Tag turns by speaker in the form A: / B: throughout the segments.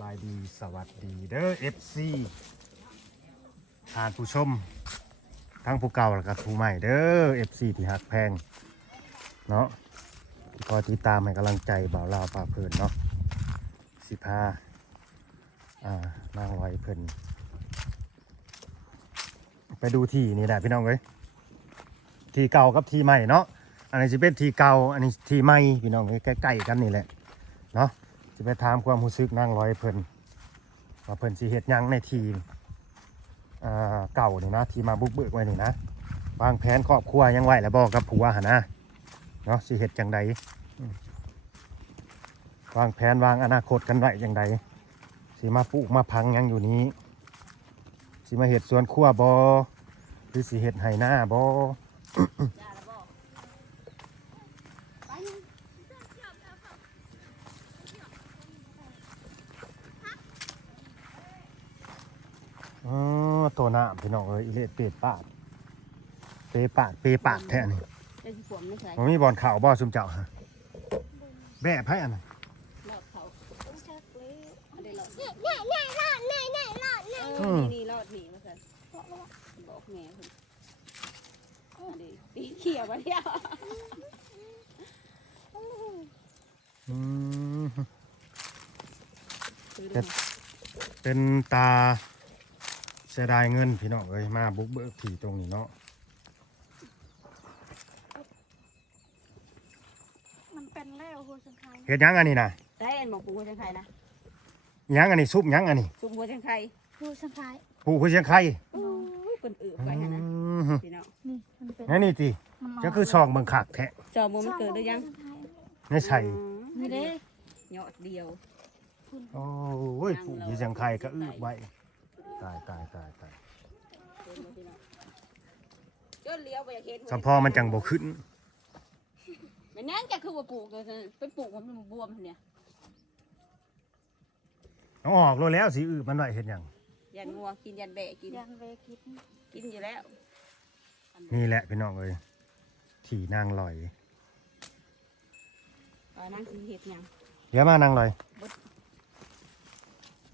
A: บายดีสวัสดีเด้อ FC ทานผู้ชม ทั้งผู้เก่าและก็ผู้ใหม่เด้อ FC ที่หักแพงเนาะที่คอยติดตามให้กำลังใจบ่าวลาวปลาเพิ่นเนาะสิพาอ่านางลอยเพิ่นไปดูที่นี่แหละพี่น้องเอ้ยที่เก่ากับที่ใหม่เนาะอันนี้จะเป็นที่เก่าอันนี้ที่ใหม่พี่น้องเอ้ยใกล้ๆกันนี่แหละเนาะ จะไปถามความรู้สึกนางลอยเพิ่นว่าเพิ่นสิเฮ็ดหยังในทีมอ่าเก่านี่นะ ที่มาบุกเบิกไว้นี่นะวางแผนครอบครัวยังไหวแล้วบอกกับผัวหนนะเนาะสิเฮ็ดจังใดวางแผนวางอนาคตกันไว้จังใดสิมาปลูกมาพังยังอยู่นี้สิมาเฮ็ดสวนครัวบ่หรือสิเฮ็ดไหหน้าบอ ตัวน้ำพี่น้องเอ้ยอีเล็ดเป็ดปาดเปปาดเปปาดแท้นี่
B: จะสิขวมไม่ใส่
A: มันมีบอลข่าวบ่ซุมเจ้าฮะแบ่ไพ่อันนั้น
B: รอบเขาอันนี้รอด
C: เนี่ยเนี่ยเนี่ยรอดเนี่ยเนี่ยรอดเนี่ย
B: เออนี่นี่รอดหนีมาสั่นบอกแม่เพิ่นอันนี้ปีเขียวมาเที่ยว
A: อืม
B: คือ
A: เฮ็ดเป็นตาเสียดายเงินพี่น้องเอ้ยมาบุกเบิกที่ตรงนี้เนาะ
C: มันเป็นแล้วหัวสังไคาย
A: เฮ็ดหยังอันนี้นะ
B: ได้อันบอกปูหัวจังไคนะ
A: หยังอันนี้ซุปหยังอันนี้
B: ซุปหัวจังไค
C: หัวสังไคาย
A: ผู้ผู้เชียงไข่
B: โอ้ยคนอื่นไป
A: อื
B: ฮะนะ
A: ม
B: พี่น้อง
C: นี่มันเป็น
A: นั่นนี่ติ
C: มันน
A: จะคือช่องเบิ่งคักแท้
B: จอมมันเกิดหรือยัง
A: ในใส่
C: นี่เด้
B: เหยอดเดียว
A: โอ้ยผู้ผู้เชียงไข่ก็อึไว้ ตายตายตายตาย
B: จนเลี้ยวไปเห็น
A: สัมพอมันจังบ่ขึ้น
B: มันนั่นจะคือว่าปลูกเลยไปปลูกมันบวมเนี่ย
A: เอาออกโลดแล้วสิอึมันไว้เฮ็ดหยัง
B: ยันงัวกินยันแบะกิน
C: ยันเวกิด
B: กินอยู่แล้ว
A: นี่แหละพี่น้องเอ้ยที่นางลอย
B: ตอนนั่งสีเห็ดหยัง
A: เดี๋ยวมานางลอย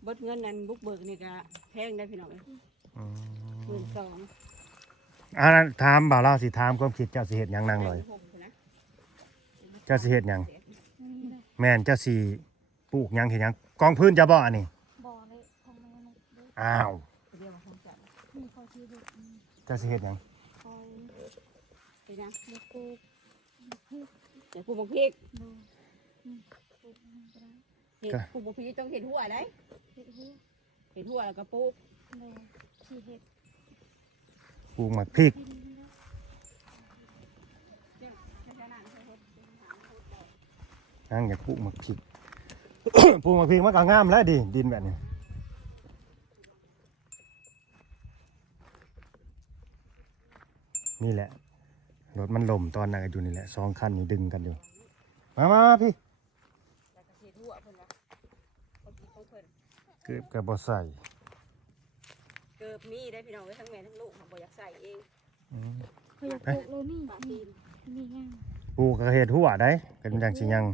B: เบิดเงินนั้นบุกเบิกนี่ก็แพงได้พี่น้อง
A: อืม
B: หมื่นสอง
A: อ่าถามบ่าวเล่าสิถามความคิดเจ้าสิเฮ็ดหยังนางลอย เจ้าสิเฮ็ดหยัง
C: นี่เลย
A: แม่นเจ้าสิปลูกหยังเฮ็ดหยังกองพื้นจะบ่อันนี้
C: บ่อเลยของแม่นกเด้อ
A: อ้าว
B: เดียวของจัด
C: นี่คอยที่ดูนี่
A: เจ้าสิเฮ็ดหยัง
C: คอย
B: เป็นยัง
C: ลูกกูลูกพี่
B: เดี๋ยวปลูกบักพริก
C: ดูนี่ปลูกมันก็ได้
B: เห็ดปลูกบักพริกต้องเห็ดหัวได้
C: เฮ็ดหัว
B: เห็ดหัวแล้วก็ปลูก
C: เด้อที่เฮ็ด
A: ปลูกหมักพริกนั่งอยากปลูกหมักพริก ปลูกหมักพริกมันก็งามแล้วดิดินแบบนี้นี่แหละรถมันล่มตอนนั้นก็อยู่นี่แหละสองคันนี้ดึงกันอยู่มามาพี่
B: แล้วก็เห็ดหัวเพิ่นว่าคนกินของเพิ่น
A: เกือบกับ่ใส่
B: เกิบมีได้พี่น้องไว้ทั้งแม่ทั้งลูกเขาบ่อยากใส่เอง
A: อืม
C: เขาอยากปลูกเลยนี่
B: ปาก
C: นี่
B: ตีน
C: นี่ไง
A: ปลูกก็เห็ดหัวได้เป็นอย่างสิยัง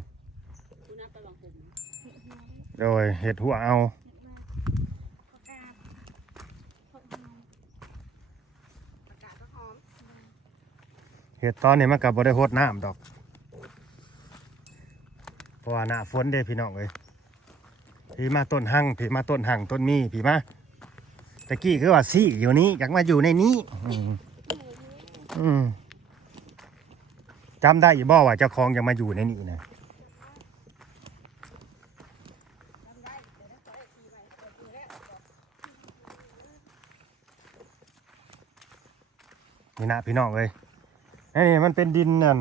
B: ดูน้ำตะลองผม
C: เฮ็ดหัวเลย
A: โดยเห็ดหัวเอา
C: เฮ็ดว่าประกาศพดหอม
B: ประกาศก็หอม
A: เห็ดตอนนี้มันกับบ่ได้โหดน้ำดอกเพราะว่าหน้าฝนเด้พี่น้องเอ้ย พี่มาต้นหั่งพี่มาต้นหั่งต้นมีพี่มาตะกี้คือว่าซี่อยู่นี้อยากมาอยู่ในนี้ อืมจำได้อยู่บ่ว่าเจ้าของจะมาอยู่ในนี้นะนี่นะพี่น้องเอ้ยนี่มันเป็นดินนั่น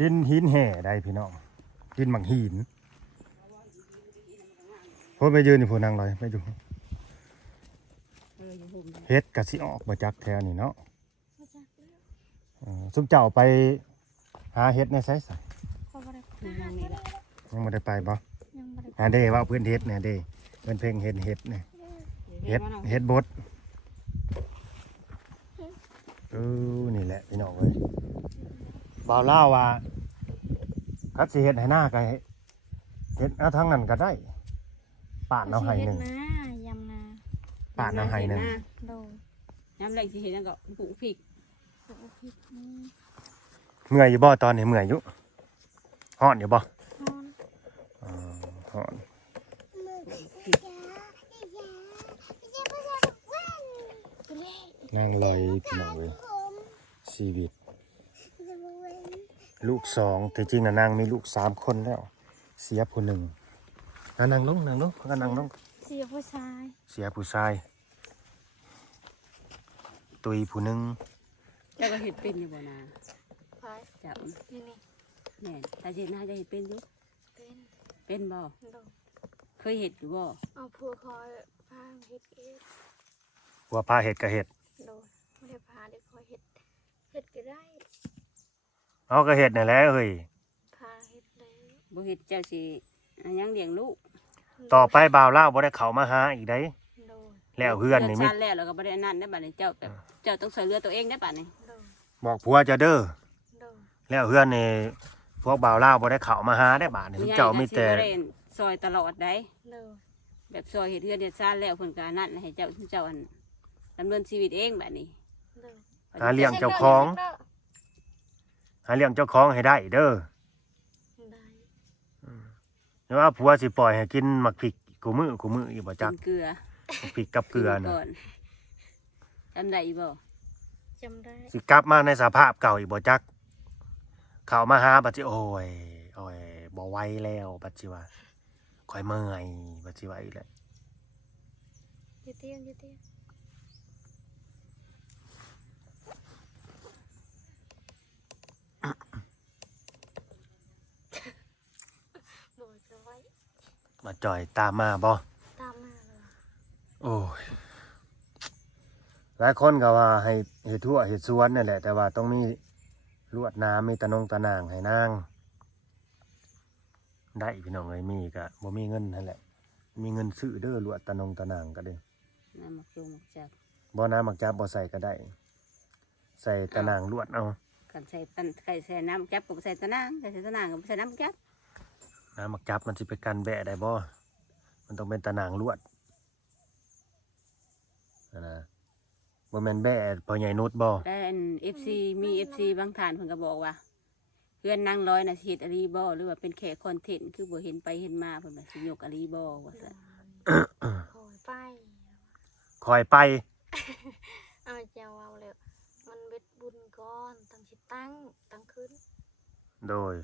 A: ดินหินแห่ได้พี่น้อง ดินหมักหิน พูดไปยืนอยู่พูนางลอยไปอยู่
B: เอออยู่ผม
A: เฮ็ดกะสิออกมาจากแถวนี่เนาะ
C: เขาจะเลือก
A: เออซุมเจ้าไปหาเฮ็ดในไสใส
C: เขาบ่ได้
B: นี่นางนี่แหละ
A: ยังบ่ได้ไปบ่
C: ยังบ่ได้
A: หาเด้ว่าเพื่อนเฮ็ดเนี่ยเด้เพิ่นเพลงเฮ็ดเฮ็ดเนี่ยเฮ็ด
B: มานั่ง
A: เฮ็ดบดเออนี่แหละพี่น้องเอ้ยบ่าวเล่าวว่าคัดสิเฮ็ดให้หน้าก็เฮ็ดเอาทางนั้นก็ได้ ปาดเอาให้หนึ่ง
C: สิเฮ็ดนะยำนา
A: ปาดเอาให้หนึ่ง
C: โดย
B: น้ำแรงสิเห็นแล้วก็ปลูกพริก
C: ปลูกพริกนี่
A: เมื่อยอยู่บ่ตอนนี้เมื่อยอยู่ฮ้อนอยู่บ่
C: ฮอน
A: อืมฮ้อน
B: พริก
A: นั่งลอยพี่น้องเลยชีวิต ลูกสองแต่จริงนะนางมีลูกสามคนแล้ว เสียผู้หนึ่งอะ นางลงนางลงก็นางลง
C: เสียผู้ชาย
A: เสียผู้ชาย ตุยผู้หนึ่ง
B: เจ้าก็เห็ดเป็นอยู่บ่นา
C: ไป
B: เจ้า
C: นี่นี่
B: แม่นตาเจ็ดน่าจะเห็ดเป็นอยู่
C: เป็น
B: เป็นบ่
C: โดย
B: เคยเห็ดอยู่บ่
C: เอาผัวคอยพาเฮ็ดเอง
A: หัวพาเห็ดกับเห็ด
C: โดยไม่ได้พาเด็กคอยเฮ็ดเฮ็ดก็ได้
A: เอาก็เห็ดนี่นแหละเฮ้ย
C: พาเฮ็ดแล้ว
B: บ่เห็ดเจ้าสิอันยังเลี้ยงลูก
A: ต่อไปบ่าวเล่าวบ่ได้เข้ามาหาอีกได้
C: โดย
A: แล้วเพื่อนนี่มิ
B: ชาติแล้วแล้วก็บ่ได้อันนั้นได้บัดนี้เจ้าแบบเจ้าต้องช่วยเหลือตัวเองได้บัดนี้
C: โดย
A: บอกผัวจะเด้อ
C: โดย
A: แล้วเพื่อนนี่พวกบ่าวเล่าวบ่ได้เข้ามาหาได้บาดนี่เจ้ามีแต่
B: ผู้ใหญ่ก็สิบ่ได้ซอยตลอดได้
C: โดย
B: แบบซอยเฮ็ดเฮือนเฮ็ดซ่านแล้วเพิ่นก็อันนั้นให้เจ้าเจ้าอันดำเนินชีวิตเองบัดนี้
C: โดย
A: หาเลี้ยงเจ้าของ หาเลี้ยงเจ้าของให้ได้เด้อ
C: ได้
A: หรือว่าผัวสิปล่อยให้กินหมักพริกกูมือกูมืออยู่บ่จัก
B: กินเกลือ
A: หมักพริกกับเกลือ
B: กิน
A: น่ะ
B: ก่อนจำได้อีบ่
C: จำได้
A: สิกลับมาในสภาพเก่าอีกบ่จัก เข้ามาหาบัดสิโอ้ยโอ้ยบ่ไหวแล้วบัดสิว่าข่อยเมื่อยบัดสิว่าอีกแล้ว
C: อยืดเตียงอยืดเตียงโดยจะไว้
A: มาจ่อยตามมาบ่
C: ตามมาเลย
A: โอ้ยหลายคนก็ว่าให้เฮ็ดทั่วเฮ็ดสวนนั่นแหละ แต่ว่าต้องมีลวดน้ำมีตะนงตะนางให้นางได้พี่น้องเอ้ยมีก็บ่มีเงินนั่นแหละ มีเงินซื้อเด้อลวดตะนงตะนางก็ได้
B: น้ำหมักจุงหมักจับ
A: บ่น้ำมักจับบ่ใส่ก็ได้ ใส่ตะนางลวดเอา
B: กันใส่ตันไข่ใส่น้ำจับกับใส่ตะนางใส่ตะนางกับใส่น้ำจับ
A: น้ำมักจับมันสิไปกันแบะได้บ่ มันต้องเป็นตะนางลวดนะนะบ่แม่นแบะพ่อใหญ่นุชบ่
B: แต่เอฟซีมีเอฟซีบางฐานเพิ่นก็บอกว่าเพื่อนนางร้อยน่ะสิเฮ็ดอลีบ่หรือว่าเป็นแค่คอนเทนต์คือบ่เห็นไปเห็นมาเพิ่นว่าสิยกอลีบ่ว่าซั่น
C: คอยไป
A: คอยไป
C: เอาเจ้าเอาเลยมันเบ็ดบุญก่อนตั้งชิตั้งตั้งขึ้น
A: โดย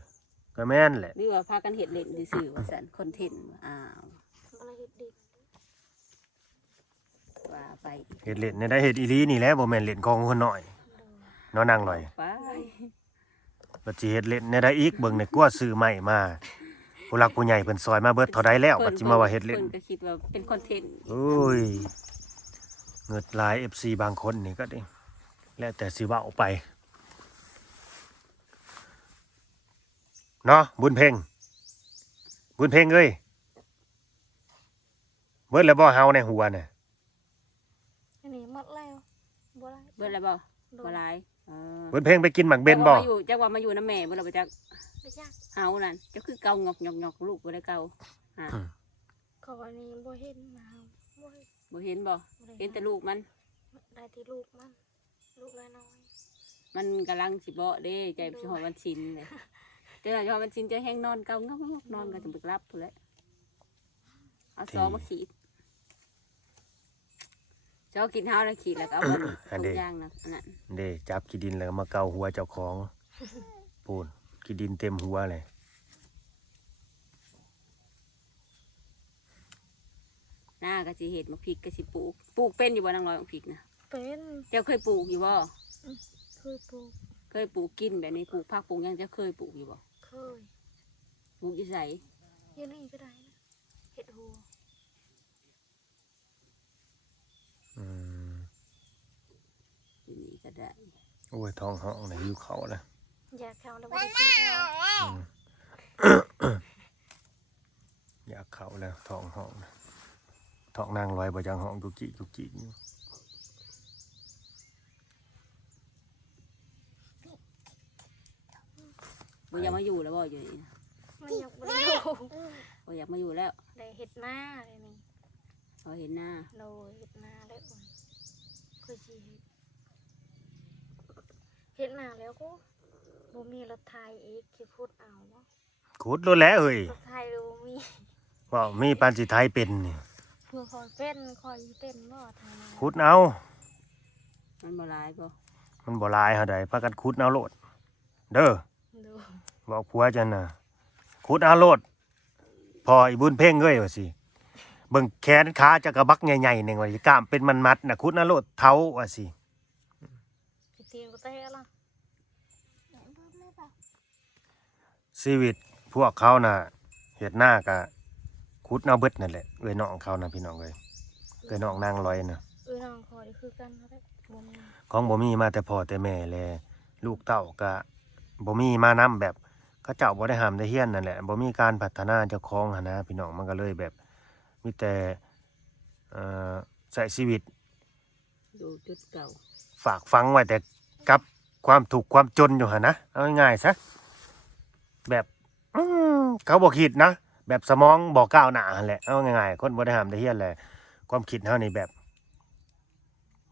A: ก็แม่นแหละ
B: หรือว่าพากันเฮ็ดเล่นซื่อๆว่าซั่นคอนเทนต์ว่าอ้าว
C: บริเฮ็ดดิน
B: ว่าไป
A: เฮ็ดเล่นในได้เฮ็ดอีหลีนี่แหละบ่แม่นเล่นของคนน้อย
C: โดย
A: เนาะนางลอย
B: ไป
A: บัดสิเฮ็ดเล่นในได้อีกเบิ่งในกลัวซื้อใหม่มาผู้หลักผู้ใหญ่เพิ่นซอยมาเบิดเท่าใดแล้วบัดสิมาว่าเฮ็ดเล่น
B: เพิ่นก็คิดว่าเป็นคอนเทนต์
A: โอ้ยเงิดหลาย FC บางคนนี่ก็ดิแล้วแต่สิเว้าไป เนาะบุญเพ่งบุญเพ่งเอ้ยเบิดแล้วบ่เฮาในหัวน่ะ
C: อันนี้หมดแล้วบ่ได้
B: เบิ่แล้วบ่
C: โด
B: บ่
C: ย
B: หลายเออ
A: บุญเพ่งไปกินหมักเบนบ่
B: จักว่ามาอยู่จักว่ามาอยู่นำแม่บ่ล่ะบ่จัก
C: ไม่ยาก
B: เฮานั่นจะคือเก่างอกงอกงอกลูกบ่ได้เก่าอ่า
C: ขออันนี้บ่เห็นมาบ่เห็น
B: บ่เห็นบ่
C: บ่ได้
B: เห็นแต่ลูกมัน
C: ได้ที่ลูกมัน ลูกน้อย
B: มันกำลังสิเบาะเด้ใจสิหอดวันชินเลย เจ้าหอดวันชินจะแห้งนอนเก่างอกงอกนอนก็จะบึกรับพุ่นแหละเอาซอมาขีดเจ้ากินเท้าแล้วขีดแล้วก็เอาหมดทุกอย่างนะอันนั้น
A: เด้จับขี้ดินแล้วก็มาเกาหัวเจ้าของ ปูนขี้ดินเต็มหัวเลย
B: หน้าก็สิเห็ดมะพริกก็สิปลูกปลูกเป็นอยู่บ่นางลอยมะพริกนะ
C: ๆเป็น
B: เจ้าเคยปลูกอยู่บ่
C: เคยปลูก
B: เคยปลูกกินแบบนี้ปลูกผักปลูกหยังเจ้าเคยปลูกอยู่บ่
C: เคย
B: ปลูกอยู่ไส
C: อยังนี่ก็ได้นะเห็ดหัว
A: อืม
B: อยู่นี่ก็ได้
A: โอ้ยท้องห้องเลยหิวเขาวแล้ว
C: อยากเข้าแล้วบ่ได้กินข้าว
A: อืม อยากเขาแล้วท้องห้องน่ะท้องนางลอยบ่จังห้องกุกจิกุกจิอยู่
B: บ่อยากมาอยู่แล้วบ่อยู่นี่นะ
C: มันอยากบ่ได้อยู่
B: บ่อยากมาอยู่แล้ว
C: ได้เห็ดหน้าเลยนี่
B: พอเห็นหน้า
C: โดยเห็ดหน้าแล้วอะคือสิเฮ็ดเห็ดหน้าแล้วก็บ่มีรถไทยอีกสิพูดเอาบ่
A: ขุดรู้แล้วเฮ้ย
C: รถไทยดูมี
A: ว่ามีปานสิไทยเป็นนี่
C: เพื่อคอยเป็นคอยเป็นบ่ทางนั้น
A: ขุดเอา
B: มันบ่ร้ายบ่
A: มันบ่หลายเฮาใดพากันขุดเอาโลดเด้อ
C: ดู
A: บอกผัวจันน่ะขุดเอาโลดพออีบุญเพ่งเอ้ยว่าสิเบิ่งแขนขาจะกระบักใหญ่ๆหนึงว่าสิกล้ามเป็นมันมัดน่ะขุดเอาโลดเท้าว่าสิ
C: สิเตียงก็เตะละ
A: ชีวิตพวกเขาน่ะเฮ็ดหน้าก็ขุดเอาเบิดนั่นแหละเอ้ยน้องเขาน่ะพี่น้องเอ้ยเอ้ยน้องนางลอยน่ะ
C: เออน้องคอยคือกันเขาได้บ่มี
A: ของบ่มีมาแต่พ่อแต่แม่แลลูกเต้าก็ บ่มีมานํแบบเขาเจ้าบ่ได้ห้ามได้เฮียนนั่นแหละบ่มีการพัฒนาเจ้าของหันนะพี่น้องมันก็เลยแบบมีแต่เอ่อใช้ชีวิต
B: อยู่จุดเก่า
A: ฝากฟังไว้แต่กับความถูกข์ความจนอยู่หั่นนะเอาง่ายๆซะแบบอืมเขาบ่คิดนะแบบสมองบ่ก้าวหน้าหั่นแหละเอาง่ายๆคนบ่ได้ห้ามได้เฮียนแหละความคิดเฮานี่แบบ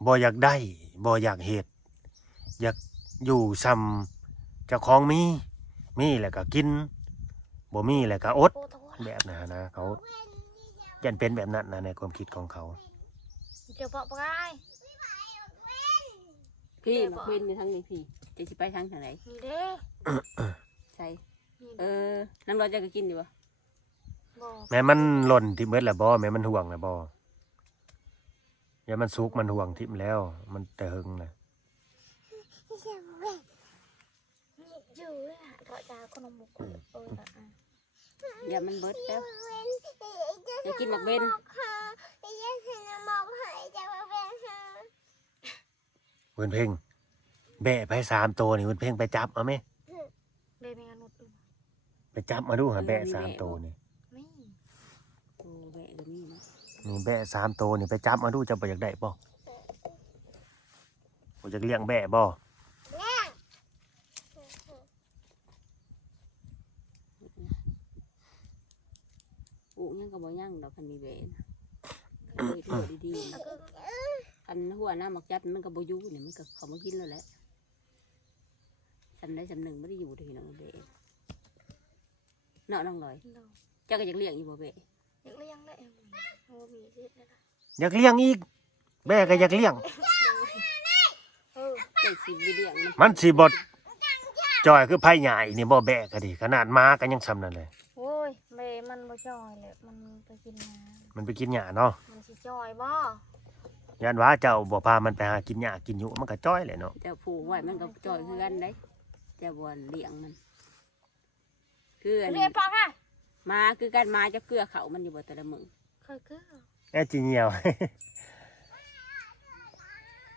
A: บ่อยากได้บ่อยากเฮ็ดอยากอยู่ซ้ำ เจ้าของมีมีแล้วก็กินบ่มีแล้วก็อด
C: โอ้โทษ
A: แบบนั้นนะเขายันเป็นแบบนั้นนะในความคิดของเขา
C: เจ้าปอกปลาย
B: พี่มาเว้นอยู่ทางนี้พี่จะสิไปทางทางไหน
C: นี่เด้
B: ใช่
C: นี่
B: เออน้ำร้อนจะก็กินอยู่บ่
C: บ่
A: แม้มันหล่นทิ่มเบิดแล้วบ่แม้มันห่วงแล้วบ่อย่ามันสุกมันห่วงทิ่มแล้ว มันแต่หึงนะ
C: อยู่เลยอะรอจาขนมมุกโอ้ยอะ
B: อย่ามันเบิดแล้วจะกินหมักเบน
A: เพิ่นเพ่งแบะไปสามตัวนี่เพิ่นเพ่งไปจับเอาไหม
C: เบมีอนุษย์อยู่
A: ไปจับมาดูหาแบะสามตัวนี่
C: ไม่
B: โอ้แวะก็มีเนาะ
A: นี่แบะสามตัวนี่ไปจับมาดูจะบ่อยากได้บ่บ่อยากเลี้ยงแบะบ่
B: ปลูก ยังก็บ่ยังดอกคันมีแหวนเลยเถื่อดีๆคันหัวหน้าหมักจัดมันก็บ่อยู่นี่มันก็เขามากินแล้วแหละฉันได้ฉันหนึ่งไม่ได้อยู่ที่น้องเบะเนาะน้องลอย
C: เรา
B: เจ้าก็อยากเลี้ยงอยู่บ่เบะ
C: อยากเลี้ยงได้เองโอ้มีเฮ็ดได้ละ
A: อยากเลี้ยงอีกแบะก็อยากเลี้ยง
C: เออ
B: เจ้าสิไปเลี้ยงมัน
A: มันสิบ่จอยคือไผใหญ่นี่บ่แบะก็ดี ขนาดม้าก็ยังซ้ำนั่นเลย
C: โอ้ ยเบมันบ่จอยเลยมันไปกินน้
A: มันไปกินหญ้าเนาะำ
C: มันสิจอยบ่
A: ยันว่าเจ้าบ่พามันไปหากินหญ้ากินอยู่มันก็จ้อยเลยเนาะ
B: เจ้าผูกไว้มันก็จ่อยคือกันได้เจ้าบ่เลี้ยงมันคืออัน
C: เรี
B: นี้
C: ยนปอกอะ
B: มาคือกันมาจะเกลือเขามันอยู่บ่แต่ละมื้อ
C: เคยคือ
A: แอจีเหี่ยว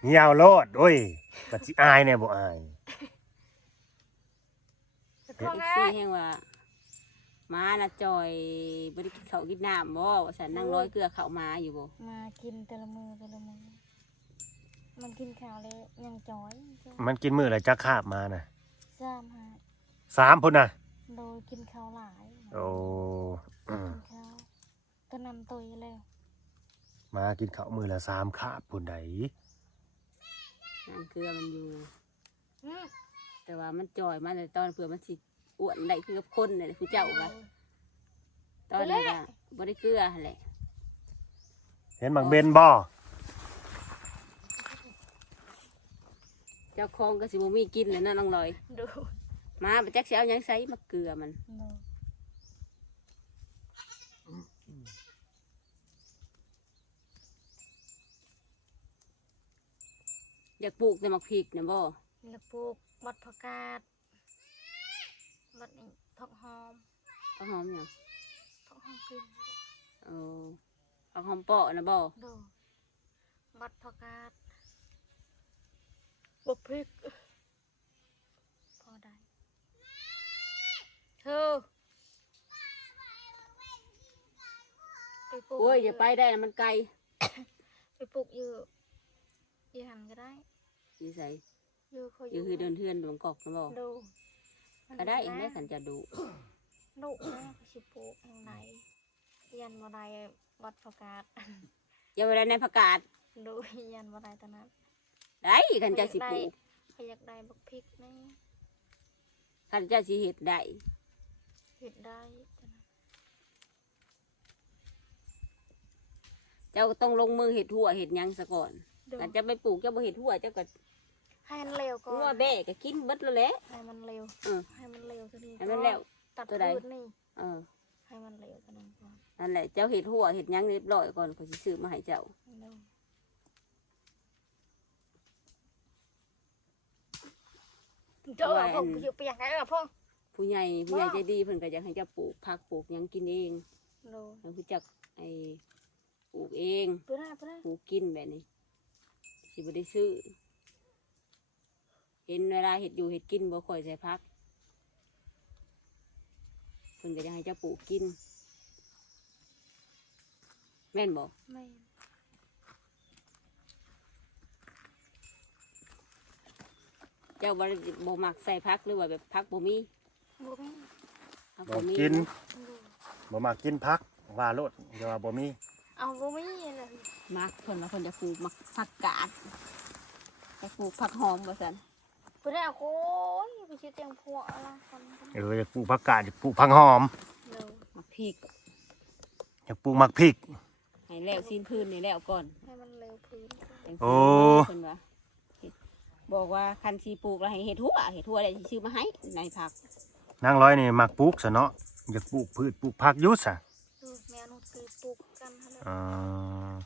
A: เหี่ยวโลดโอ้ยก็สิอายแน่บ่อาย
C: จะ
B: เอ
C: ท้อง
B: ฟ
C: แล้
B: ซีแห่งว่า มาน่ะจ่อยบ่ได้กินข้าวกินน้ำบ่ว่าฉันนั่งร้อยเกลือเขามาอยู่บ่
C: มากินแต่ละมือแต่ละมือมันกินข้าวเลยยังจอยยังจอย
A: มันกินมื้อละจักคาบมาน่ะ
C: สามหา
A: สามพุ่นน่ะ
C: โดยกินข้าวหลาย
A: โอ้อืม
C: กินข้าวก็นำตัวแล้ว
A: มากินข้าวมื้อละสามคาบพุ่นใด
B: นั่นเกลือมันอยู่
C: อืม
B: แต่ว่ามันจ่อยมาแต่ตอนเผื่อมันสิ อ้วนได้คือกับคนนี่นแหละคือเจ้าก็ตอนนั้นก็บ่ได้เกลือหั่นแหละ
A: เห็นบักเบนบ่
B: เจ้าของก็สิบ่มีกินเลยนะน้องลอย
C: ดู
B: มาไปจักสิเอาหยังใส่มาเกลือมัน
C: ดู
B: อยากปลูกแต่มักพริกนะบ่
C: แล้วปลูกบัดผักกาด บัดนี้ผักหอม
B: ผักหอมหยัง
C: ผักหอมกิน
B: เออผักหอมเปาะนะบ่
C: ดูบัดผักกาดบักพริกพอได้เธอไปปลูก
B: โอ้ยอย่าไปได้นะมันไกล
C: ไปปลูกอยู่อยู่หันก็ได้
B: อยู่ใส่
C: อยู่เขา
B: อยู่คือเดินเทือนบางกอกนะบ่
C: ดูมัน
B: ก็ได้เอง
C: นะ
B: ได้ขันจะดู
C: ดุนะเขาสิปลูกทางไหนยันบ่ได้วัดประกาศ
B: อย่าไว้ในประกาศ
C: ดูยันบ่ได้ตอนนั้น
B: ได้กันเจ้าสิปลูก
C: เขาอยากได้บักพริกนี่
B: กันเจ้าสิเฮ็ดได้
C: เห็ดได้ตอนนั้น
B: เจ้าก็ต้องลงมือเฮ็ดหัวเฮ็ดหยังซะก่อน
C: ดู
B: กันจะไปปลูกเจ้าบ่เฮ็ดหัวเจ้าก็
C: ให้มันเร็วก่อ
B: หัวนแบะก็กินเบิดแล้วแหละ
C: ให้มันเร็ว
B: เออ
C: ให้มันเร็วตัวนี้
B: ให้มันแล้ว
C: ตัด
B: ตัวใด
C: พืชนี่
B: เออ
C: ให้มันเร็วตัวนั้นก่อน
B: นั่นแหละเจ้าเฮ็ดหัวเฮ็ดหยังเรียบร้อยก่อนก็สิซื้อมาให้เจ้า
C: เร็วเจ้าเอาผมอยู่ไปอย่างไรล่ะพ่อ
B: ผู้ใหญ่ผู้ใหญ่
C: ว้าว
B: ใจดีเพิ่นก็อยากให้เจ้าปลูกผักปลูกหยังกินเอง
C: เร็ว
B: ให้ผู้จักไอ้ปลูกเอง
C: ไปได้ไปได้
B: ปลูกกินแบบนี้สิบ่ได้ซื้อ เห็นเวลาเห็ดอยู่เห็ดกินบ่ค่อยใส่พักเพิ่นก็จะให้เจ้าปลูกกิน แม่นบ่
C: ไม่
B: เจ้าบ่ได้บ่มักใส่พักหรือว่าแบบพักบ่มี
C: บ่มี
B: พัก
A: บ่
B: บ่มี
A: กิน
C: ดู
A: บ่มากินพักว่าโลดอย่าว่าบ่มี
C: เอาบ่มีเลย
B: มักเพิ่นว่าเพิ่นจะปลูกมักผักกาดจะปลูกผักหอมว่าซั่น
C: ไปได้เอาโอ้ยไปชื่อเตียงพวกอะไรคน
A: เอออยากปลูกผักกาดอยากปลูกผักหอม
C: เร็ว
B: มักพริก
A: อยากปลูกมักพริก
B: ให้แล้วซีนพื้นนี่แล้วก่อน
C: ให้มันเร็วพื้นก่อน
B: จังสิ
A: โอ้
B: เพิ่นว่าเฮ็ดบอกว่าคันสิปลูกแล้วให้เฮ็ดหัวเฮ็ดหัวได้สิซื้อมาให้ในผัก
A: นางร้อยนี่มักปลูกซะเนาะอยากปลูกพืชปลูกผักอยุซะ
C: ดูแมวนุชคือปลูกกันฮะเลย
A: อ่า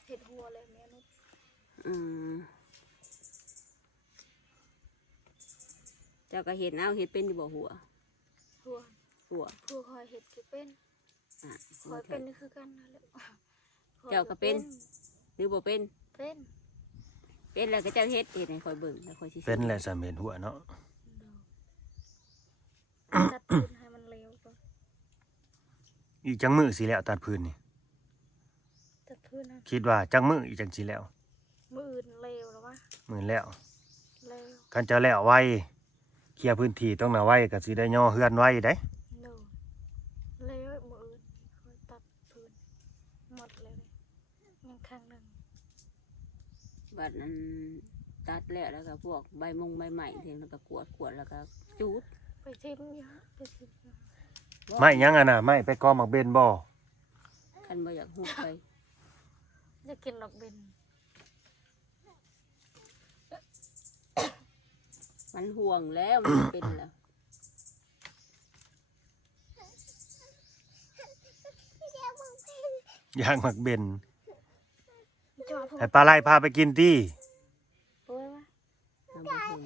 C: เห็ดหัวเลยแมวนุช
B: อืม เจ้าก็เห็นเอาเห็ดเป็นอยู่บ่หัว
C: หัว
B: หัว
C: ผู้คอยเห็ดคือเป็น
B: อะ
C: คอยเป็นนี่คือกันนะเลย
B: เจ้าก็เป็น หรือบ่เป็น
C: เป็น
B: เป็นแล้วก็เจ้าเฮ็ดเฮ็ดให้คอยเบิ่งแล้วคอยสิ
A: เป็นแหละสามเห็นหัวเนาะ
C: ตัดพื้นให้มันเร็วก่อน
A: อีกจังมือสิแล้วตัดพื้นนี่
C: ตัดพื้นนะ
A: คิดว่าจังมืออีกจังสิแล้ว
C: มืออื่นเร็วหรอวะ
A: มือแล้ว
C: เร็ว
A: คันจะแล้วไว เคลียร์พื้นที่ต้องน่ะไวก็สิได้ย่อเฮือนไวได้
C: เร็วเร็วมืออื่นคอยตัดพื้นหมดเลยยังข้างหนึ่ง
B: บัดนั้นตัดแล้วแล้วก็พวกใบมงใบใหม่ที่มันก็กวดกวดแล้วก็จูด
C: ไปทิมเยอะไปทิมเยอะ
A: ไม่หยังอะน่ะไม่ไปกอหมักเบนบ่
B: คันบ่อยากฮู้ไป
C: จะกินดอกเบน
B: มันห่วงแล้วมันเป็นแล้ว
A: อยากหมักเบน
C: จะมาพูด
A: ให้ปลาไหลพาไปกินตี้
C: โอ้ยวะ
B: น้ำบ่ถึง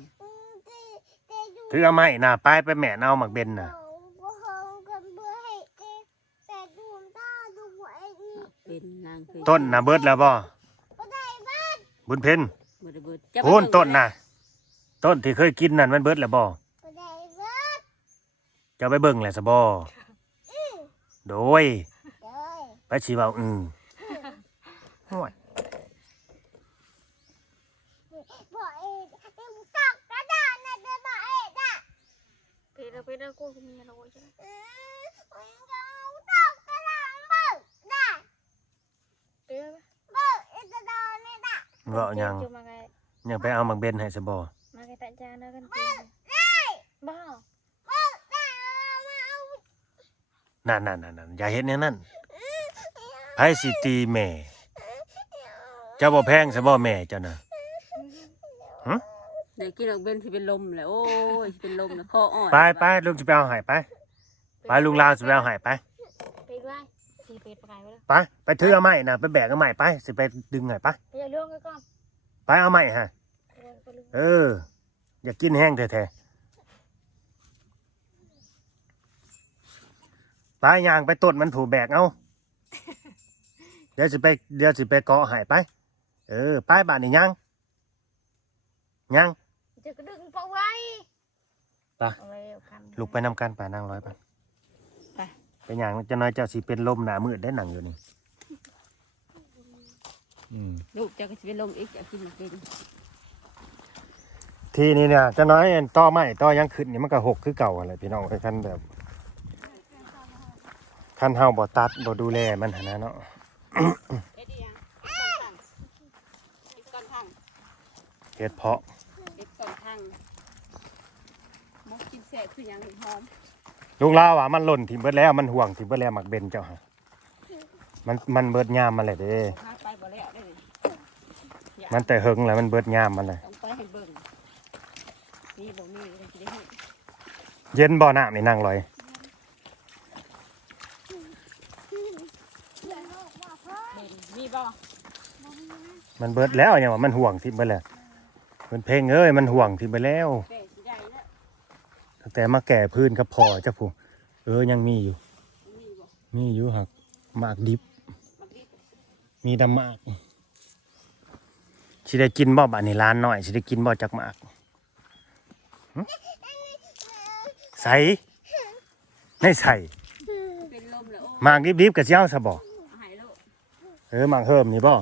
A: ถือเอาไม้น่ะไปไปแม่นเอาหมักเบนน่ะ
B: เป็นนางเคย
A: ต้นน่ะเบิดแล้วบ่บุญเพ็ญ
B: บ่ได้เบิดจะไป
A: โพ้น
B: เบิ่ง
A: ต้นน่ะ ต้นที่เคยกินนั่นมันเบิดแล้วบ่จะไปเบิ่งแหละสบ่โดยไปชีเว้าอือห่วย
C: ไปเด้อไปเด้อกูก็มีอะไรใช่ไหมเด้อ
A: เว้าหยัง
C: จะมาไง
A: ยังไปเอาหมักเบนให้สบ่
C: มาไงแต่จานแล้วกันกินบ้า
A: นั่นนั่นนั่นนั่นอย่าเฮ็ดแนวนั้นไผสิตีแม่ เจ้าบ่แพงซะบ่แม่เจ้าน่ะ
B: เดี๋ยวกินดอกเบนสิเป็นลมแล้วโอ้ยสิเป็นลมแล้วคออ่อน
A: ไปไปลุงสิไปเอาให้ไป ไปลุงลาวสิไปเอาให้ไป
C: ไปด้วยสีเป็ดไปไว้เลย
A: ไป ไปถือเอาไม้น่ะไปแบกเอาไม้ไป สิไปดึงให้ไป
C: ไปอย่าเรื่องกันก่อน
A: ไปเอาไม้ฮะ
C: ไปเรื่องไปเรื่อง
A: เออ อย่ากินแห้งแท้ๆ ไปย่างไปต้นมันผูแบกเอาเดี๋ยวสิไปเดี๋ยวสิไปเกาะใหายไป เออไปบ้านนี่ยังยัง
C: จะกระดึงไปไว้
A: ไป
C: เอาไว้เอากัน
A: ลุกไปนำกันไปนั่งร้อยไป
B: ไป
A: ไปย่างจะน้อยเจ้าสิเป็นลมหนามืดได้หนังอยู่นี่อืม
B: ลูกเจ้าก็สิเป็นลมอีกจะกินดอกเบน
A: ทีนี้เนี่ยจะน้อยต่อไม้ต่อยังขึ้นนี่มันก็หกคือเก่าอะไรพี่น้องไอ้คันแบบ คันเฮาบ่ตัดบ่ดูแลมันหั่นนะเนาะ
B: เอ็ดอีหยังเอ็ดก่อนทางเอ็ดก่อนทาง
A: เฮ็ดเพาะ
B: เอ็ดก่อนทางมกกินแซ่บคือหยังหอม
A: ลุงลาวว่ามันหล่นถิ่มเบิดแล้วมันห่วงถิ่มเบิดแล้วหมักเบนเจ้าฮะมันมันเบิดยามมันแหละเด้
B: พาไปบ่แล้วได้เลยอย่า
A: มันแต่เฮงแล้วมันเบิดยามมันเลย
B: ต้องไปให้เบิ่งนี่บ่มีก็สิได้เห็น
A: เย็นบ่อน้ำนี่นั่งลอย
B: เห็นมีบ่
A: มันเบิดแล้วเนี่ยว่ามันห่วงถิ่มเบิดแล้วมันเพลงเอ้ยมันห่วงถิ่มเบิดแล้ว
B: แก่สิได้แล้ว
A: ตั้งแต่มาแก่พื้นกับพอเจ้าผู้เออยังมีอยู่
B: มี
A: อยู่หักหมากดิบ มีดำมากสิได้กินบ่บาดนี้ร้านหน้อยสิได้กินบ่จักหมากใส่ไม่ใส่
B: มแล้วโอ้
A: หมากดิบๆกับเจ้าซะบ่
B: อ
A: เออหมากเฮิมนี่บ่ห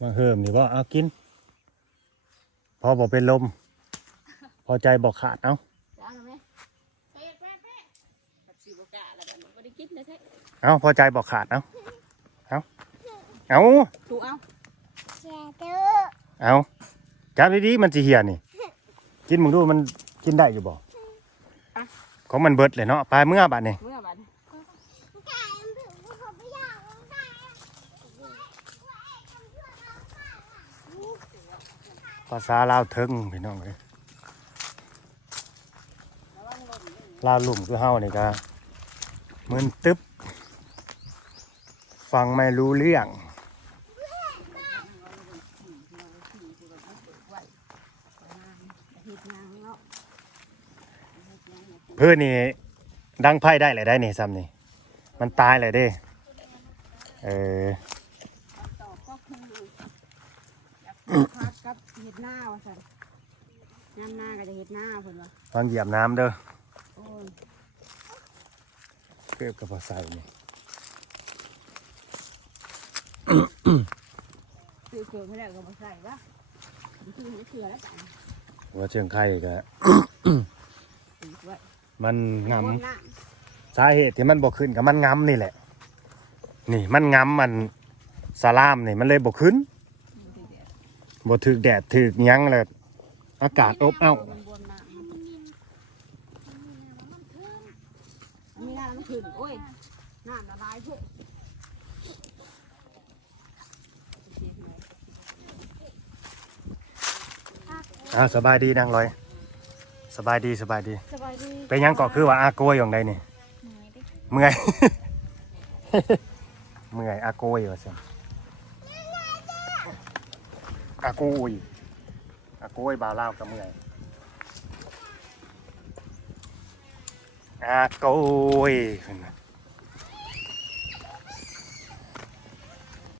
A: มากเฮิมนี่บ่เอากิน พอบ่เป็นลม พอใจบ่ขาดเอ้า
B: จะเอาหน่อยไหมเป๊ะเป๊ะเป๊ะปัดสิบ่กล้าแล้วบัดนี้บ่ได้กินนะแท้
A: เอ้าพอใจบ่ขาดเอ้าเอ้าเอ้า
B: ถูกเอา
A: เอ้าจับดีๆมันสิเหี่ยนี่ กินมึงดูมันกินได้อยู่บ่ของมันเบิดเลยเนาะไปเมื่อบัดนี้
B: เมื่อบัดนี้
A: ภาษาลาวเทิงพี่น้องเอ้ยลาวลุ่มคือเฮานี่ก็เหมือนตึ๊บ ฟังไม่รู้เรื่อง
B: เพื่
A: อนนี่ดังไพ่ได้เลยได้นี่ซ้ำนี่ มันตายเลยเด้ เออ
B: ต่อก็คืออยากปลูกผักกับเฮ็ดหน้าว่าซั่นยามหน้าก็จะเฮ็ดหน้าเพิ่นว่า
A: ตอนเหยียบน้ำเด้อ
B: โอ้ย
A: เก็บกับพอใส่นี่
B: ซื้อเกลือไม่ได้ก็บ่ใส่ละซื้อไม่เกลือแล้วจ้ะ
A: หัวเชิงไข่ก็
B: ปลูกไว้
A: มันง
B: รดน้ำ
A: สาเหตุที่มันบกขึ้นกับมันงำนี่แหละ นี่มันงำมันสลามนี่มันเลยบกขึ้น บถึกแดดถึกหยั้งเลยอากาศอบอ้าว
B: มันบวมน้ำมีน้ำมันขึ้นโอ้ยน้ำละลายพวก
A: อ่าสบายดีนางลอย สบายดีสบายดี
C: สบายดี
A: เป็นหยังก็คือว่าอาโกยอย่างใดนี่
C: เหนื่อยดิ
A: เมื่อย เมื่อยอาโกยว่าซั่น อากูยอากูยบาวลาวกับเมื่อยอากูยเพิ่นน่ะ